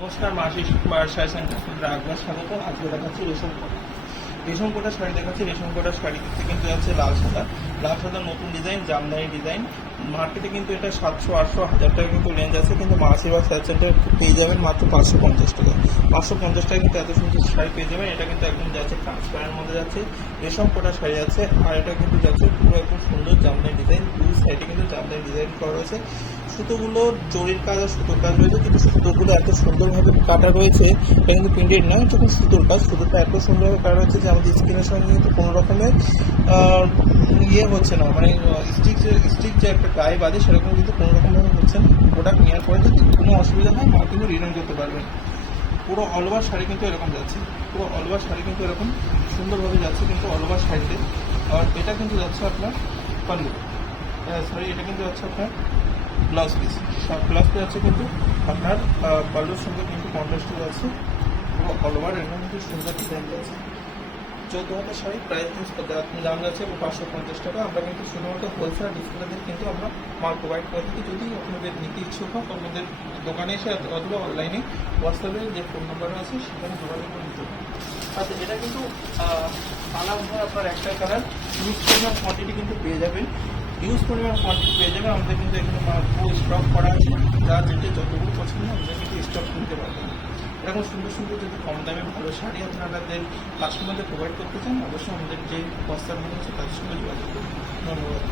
নমস্কার, মাসি শাড়ি সেন্টার আপনার স্বাগত। আজকে দেখাচ্ছি রেশম কোটা। রেশম কোটা শাড়ি দেখাচ্ছি। রেশম কোটার শাড়িতে কিন্তু আছে লাল সাদা নতুন ডিজাইন, জামদানি ডিজাইন। মার্কেটে কিন্তু এটা 700, 800, 1000 টাকা কিন্তু রেঞ্জ আছে, কিন্তু মাসি বা শাড়ি সেন্টার পেয়ে যাবেন মাত্র 550 টাকা। 550 টাকা কিন্তু এত সুন্দর শাড়ি পেয়ে যাবেন। এটা কিন্তু একদম যাচ্ছে ট্রান্সপারেন্টের মধ্যে যাচ্ছে, রেশম কোটা শাড়ি আছে। আর এটা কিন্তু যাচ্ছে পুরো একদম সুন্দর জামদানি ডিজাইন। দুই সাইডে কিন্তু জামদানি ডিজাইন করা রয়েছে। সুতোগুলো জরির কাজ আর সুতোর কাজ রয়েছে, কিন্তু সুতোগুলো এত সুন্দরভাবে কাটা রয়েছে। এটা কিন্তু প্রিন্টেড নয়, এটা কিন্তু সুতোর কাজ। সুতোটা এত সুন্দরভাবে কাটা রয়েছে যে আমাদের স্কিনের সঙ্গে কিন্তু কোনো রকমের হচ্ছে না, মানে স্টিক যে একটা গায়ে বাঁধে সেরকম কিন্তু কোনো রকমভাবে হচ্ছে না। প্রোডাক্ট নেওয়ার পরে যদি কোনো অসুবিধা হয় মা কিন্তু রিটার্ন করতে পারবেন। পুরো অল ওভার শাড়ি কিন্তু এরকম যাচ্ছে, পুরো অল ওভার শাড়ি কিন্তু এরকম সুন্দরভাবে যাচ্ছে, কিন্তু অল ওভার শাড়িতে। আর এটা কিন্তু যাচ্ছে আপনার পাল্লু, সরি এটা কিন্তু যাচ্ছে আপনার ব্লাউজ পিস। ব্লাউজ পিস আছে কিন্তু আপনার পাল্লুর সঙ্গে কিন্তু কন্ট্রাস্ট আছে। পুরো অল ওভার এরকম কিন্তু সুন্দর ডিজাইন আছে। 14 হাজার শাড়ি প্রাইস দাম যাচ্ছে 550 টাকা। আমরা কিন্তু শুধুমাত্র হোলসেল ডিসপ্লেদের কিন্তু আমরা মাল প্রোভাইড করে থাকি। যদি আপনাদের নিতে ইচ্ছুক হোক আপনাদের দোকানে এসে অথবা অনলাইনে হোয়াটসঅ্যাপে যে ফোন নাম্বার আছে সেখানে যোগাযোগ করে নিতে হবে। আচ্ছা, এটা কিন্তু কালার হয় আপনার একটা কালার, ইউজ পরিমাণ কোয়ান্টিটি কিন্তু পেয়ে যাবেন। আমাদের কিন্তু এখানে পুরো স্টক করা আছে। যার যেটা যতটুকু পছন্দ আমাদের কিন্তু স্টক কিনতে পারবেন। এরকম সুন্দর সুন্দর যদি কম দামে ভালো শাড়ি আপনাদের কাস্টমারদের প্রোভাইড করতে চান, অবশ্যই আমাদের যে হোয়াটসঅ্যাপ নাম্বার আছে তাদের সঙ্গে যোগাযোগ করুন। ধন্যবাদ।